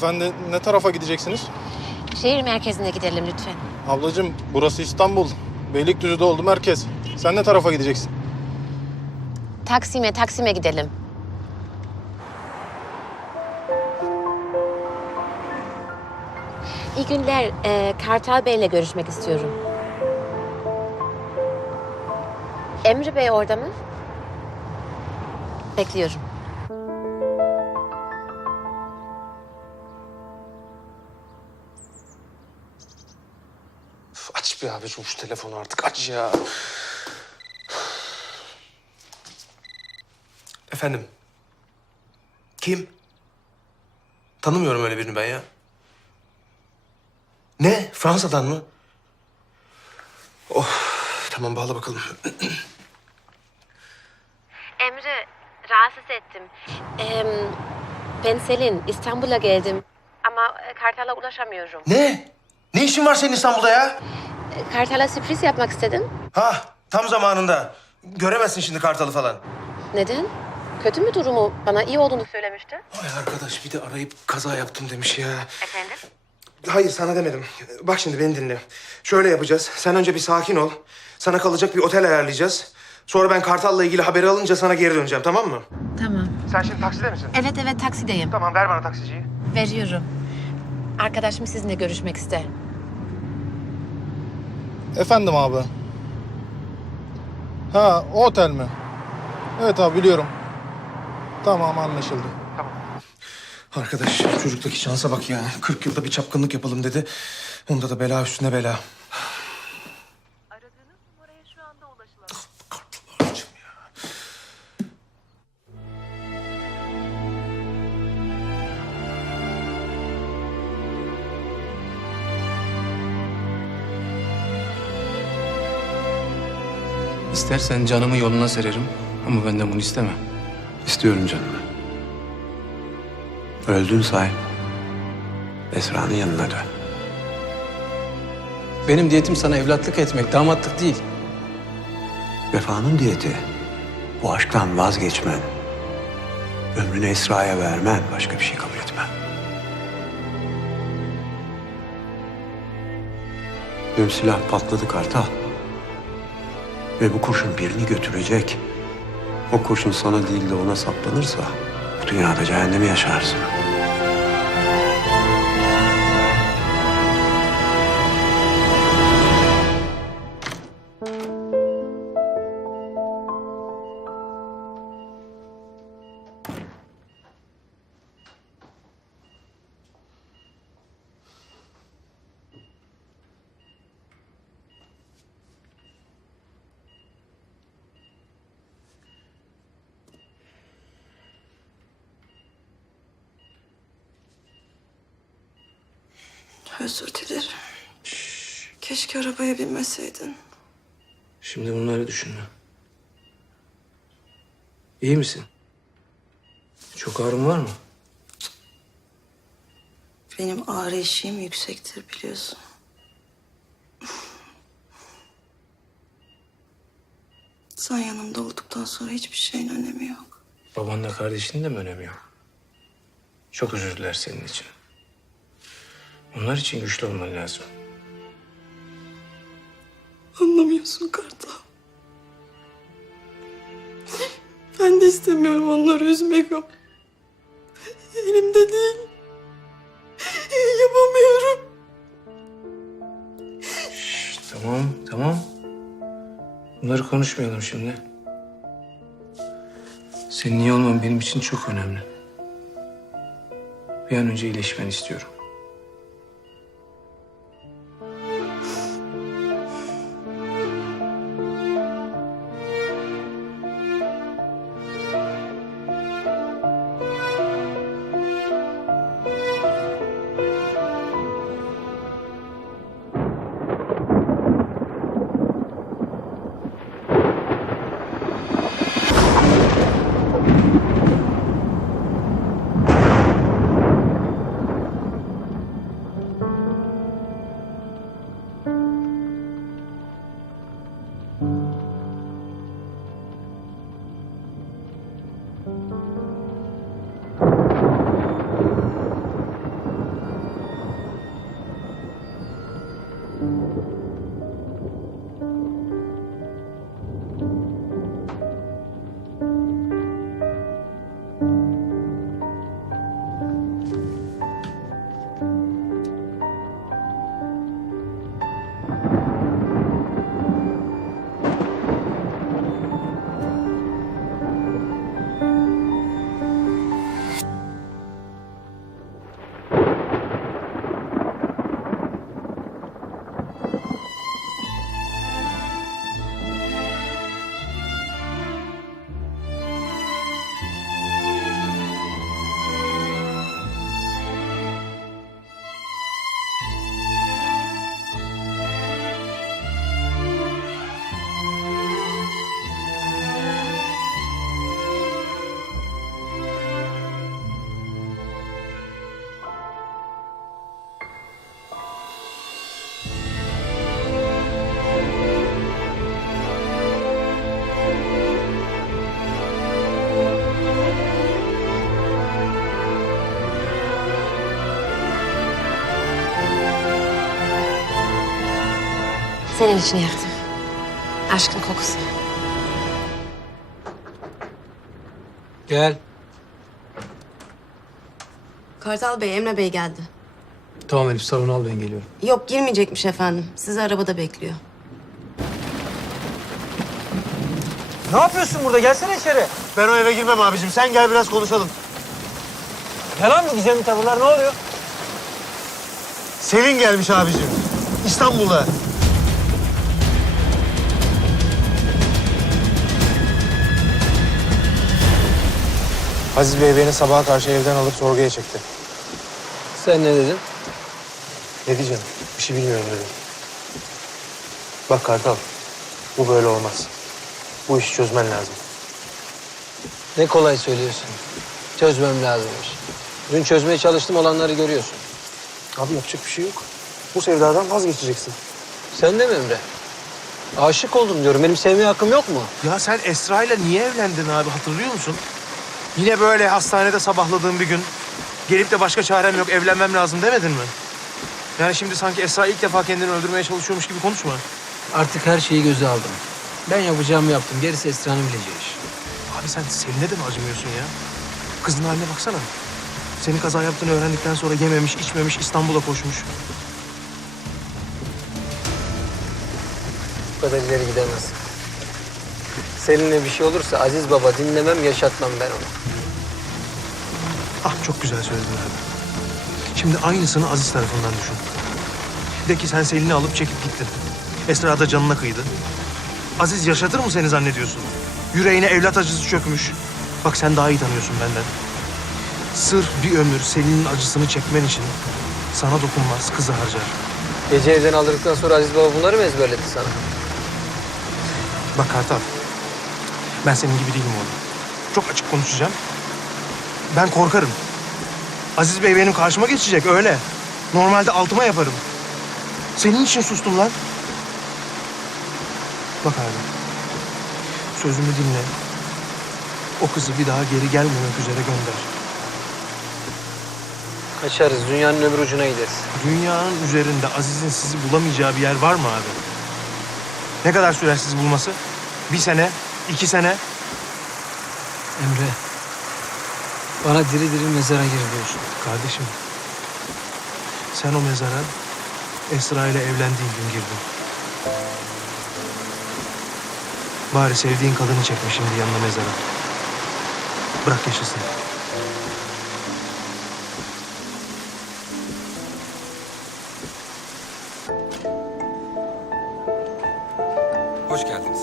Hanımefendi ne tarafa gideceksiniz? Şehir merkezine gidelim lütfen. Ablacığım burası İstanbul. Beylikdüzü'de oldu merkez. Sen ne tarafa gideceksin? Taksim'e, Taksim'e gidelim. İyi günler. Ee, Kartal Bey'le görüşmek istiyorum. Emre Bey orada mı? Bekliyorum. Aç bir abicim şu telefonu artık aç ya. Efendim? Kim? Tanımıyorum öyle birini ben ya. Ne? Fransa'dan mı? Oh, tamam bağla bakalım. Emre, rahatsız ettim. Ee, ben Selin, İstanbul'a geldim. Ama e, Kartal'a ulaşamıyorum. ne? Ne işin var senin İstanbul'da ya? Kartal'a sürpriz yapmak istedim. Ha, tam zamanında. Göremezsin şimdi Kartal'ı falan. Neden? Kötü mü durumu? Bana iyi olduğunu söylemişti. Vay arkadaş bir de arayıp kaza yaptım demiş ya. Efendim? Hayır sana demedim. Bak şimdi beni dinle. Şöyle yapacağız. Sen önce bir sakin ol. Sana kalacak bir otel ayarlayacağız. Sonra ben Kartal'la ilgili haberi alınca sana geri döneceğim tamam mı? Tamam. Sen şimdi takside misin? Evet evet taksideyim. Tamam ver bana taksiciyi. Veriyorum. Arkadaşım sizinle görüşmek ister. Efendim abi. Ha o otel mi? Evet abi biliyorum. Tamam anlaşıldı. Arkadaş çocuktaki şansa bak ya. 40 yılda bir çapkınlık yapalım dedi. Onda da bela üstüne bela. İstersen canımı yoluna sererim ama benden bunu isteme. İstiyorum canını. Öldün say. Esra'nın yanına dön. Benim diyetim sana evlatlık etmek, damatlık değil. Vefanın diyeti. Bu aşktan vazgeçmen. Ömrünü Esra'ya vermen, başka bir şey kabul etmen. Dün silah patladı Kartal. Ve bu kurşun birini götürecek. O kurşun sana değil de ona saplanırsa bu dünyada cehennemi yaşarsın. Özür dilerim. Keşke arabaya binmeseydin. Şimdi bunları düşünme. İyi misin? Çok ağrın var mı? Benim ağrı eşiğim yüksektir biliyorsun. Sen yanımda olduktan sonra hiçbir şeyin önemi yok. Babanla kardeşinin de mi önemi yok? Çok özür diler senin için. Onlar için güçlü olman lazım. Anlamıyorsun Kartal. Ben de istemiyorum onları üzmek ama... Elimde değil. Yapamıyorum. Şşt, tamam, tamam. Bunları konuşmayalım şimdi. Senin iyi olman benim için çok önemli. Bir an önce iyileşmeni istiyorum. Senin için yaktım. Aşkın kokusu. Gel. Kartal Bey, Emre Bey geldi. Tamam Elif salonu al ben geliyorum. Yok girmeyecekmiş efendim. Sizi arabada bekliyor. Ne yapıyorsun burada? Gelsene içeri. Ben o eve girmem abicim. Sen gel biraz konuşalım. Yalan mı gizemli tavırlar? Ne oluyor? Selin gelmiş abicim. İstanbul'a. Aziz Bey beni sabaha karşı evden alıp sorguya çekti. Sen ne dedin? Ne diyeceğim? Bir şey bilmiyorum dedim. Bak Kartal, bu böyle olmaz. Bu işi çözmen lazım. Ne kolay söylüyorsun. Çözmem lazımmış. Dün çözmeye çalıştım olanları görüyorsun. Abi yapacak bir şey yok. Bu sevdadan vazgeçeceksin. Sen de mi Emre? Aşık oldum diyorum. Benim sevmeye hakkım yok mu? Ya sen Esra ile niye evlendin abi hatırlıyor musun? Yine böyle hastanede sabahladığın bir gün gelip de başka çarem yok evlenmem lazım demedin mi? Yani şimdi sanki Esra ilk defa kendini öldürmeye çalışıyormuş gibi konuşma. Artık her şeyi göze aldım. Ben yapacağımı yaptım. Gerisi Esra'nın bileceği iş. Abi sen Selin'e de mi acımıyorsun ya? Kızın haline baksana. Senin kaza yaptığını öğrendikten sonra yememiş, içmemiş, İstanbul'a koşmuş. Bu kadar ileri gidemez. Seninle bir şey olursa Aziz Baba dinlemem, yaşatmam ben onu. Ah çok güzel söyledin abi. Şimdi aynısını Aziz tarafından düşün. De ki sen Selin'i alıp çekip gittin. Esra da canına kıydı. Aziz yaşatır mı seni zannediyorsun? Yüreğine evlat acısı çökmüş. Bak sen daha iyi tanıyorsun benden. Sırf bir ömür Selin'in acısını çekmen için sana dokunmaz, kızı harcar. Gece evden aldıktan sonra Aziz Baba bunları mı ezberletti sana? Bak Kartal, ben senin gibi değilim oğlum. Çok açık konuşacağım. Ben korkarım. Aziz Bey benim karşıma geçecek öyle. Normalde altıma yaparım. Senin için sustum lan. Bak abi. Sözümü dinle. O kızı bir daha geri gelmemek üzere gönder. Kaçarız, dünyanın öbür ucuna gideriz. Dünyanın üzerinde Aziz'in sizi bulamayacağı bir yer var mı abi? Ne kadar sürer sizi bulması? Bir sene, iki sene. Emre, bana diri diri mezara gir diyorsun. Kardeşim, sen o mezara Esra ile evlendiğin gün girdin. Bari sevdiğin kadını çekme şimdi yanına mezara. Bırak yaşasın. Hoş geldiniz.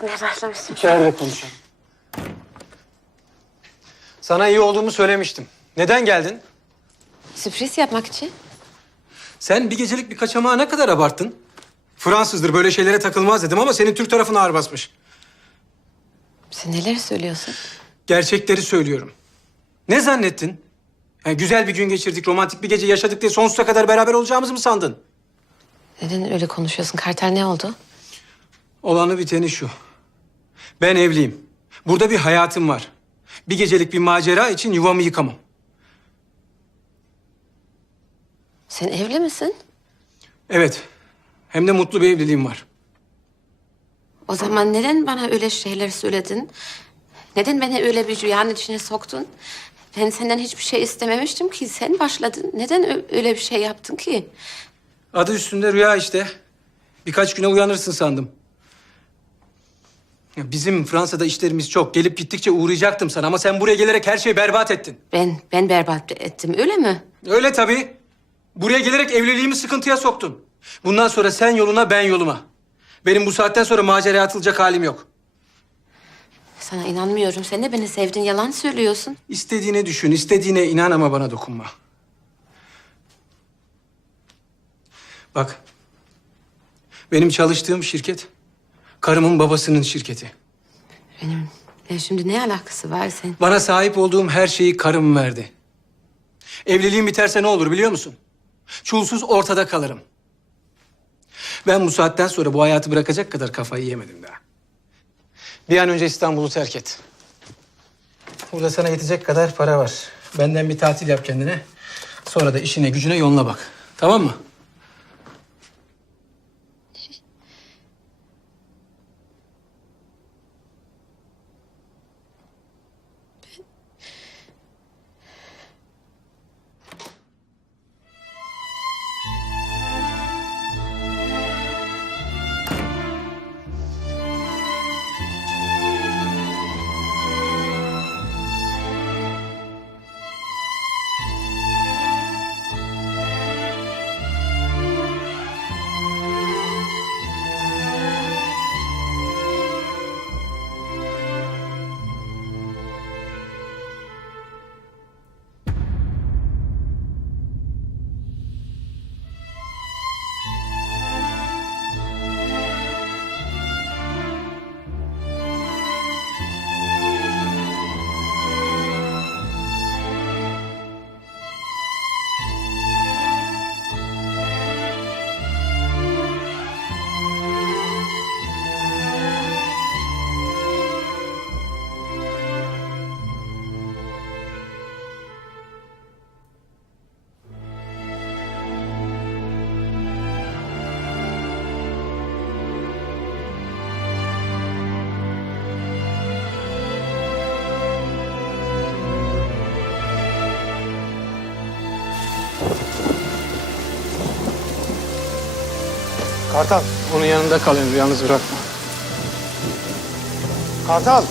Merak başlamıştım. İçeride konuşalım. Sana iyi olduğumu söylemiştim. Neden geldin? Sürpriz yapmak için. Sen bir gecelik bir kaçamağı ne kadar abarttın? Fransızdır böyle şeylere takılmaz dedim ama senin Türk tarafına ağır basmış. Sen neler söylüyorsun? Gerçekleri söylüyorum. Ne zannettin? Yani güzel bir gün geçirdik, romantik bir gece yaşadık diye sonsuza kadar beraber olacağımızı mı sandın? Neden öyle konuşuyorsun? Kartal ne oldu? Olanı biteni şu. Ben evliyim. Burada bir hayatım var. Bir gecelik bir macera için yuvamı yıkamam. Sen evli misin? Evet. Hem de mutlu bir evliliğim var. O zaman neden bana öyle şeyler söyledin? Neden beni öyle bir rüyanın içine soktun? Ben senden hiçbir şey istememiştim ki. Sen başladın. Neden öyle bir şey yaptın ki? Adı üstünde rüya işte. Birkaç güne uyanırsın sandım. Ya Bizim Fransa'da işlerimiz çok. Gelip gittikçe uğrayacaktım sana ama sen buraya gelerek her şeyi berbat ettin. Ben, ben berbat ettim öyle mi? Öyle tabii. Buraya gelerek evliliğimi sıkıntıya soktun. Bundan sonra sen yoluna ben yoluma. Benim bu saatten sonra maceraya atılacak halim yok. Sana inanmıyorum. Sen de beni sevdin. Yalan söylüyorsun. İstediğine düşün, istediğine inan ama bana dokunma. Bak, benim çalıştığım şirket, karımın babasının şirketi. Benim e, şimdi ne alakası var sen? Bana sahip olduğum her şeyi karım verdi. Evliliğim biterse ne olur biliyor musun? Çulsuz ortada kalırım. Ben bu saatten sonra bu hayatı bırakacak kadar kafayı yemedim daha. Bir an önce İstanbul'u terk et. Burada sana yetecek kadar para var. Benden bir tatil yap kendine. Sonra da işine gücüne yoluna bak. Tamam mı? Kartal, Onun yanında kal Emre, yalnız bırakma. Kartal.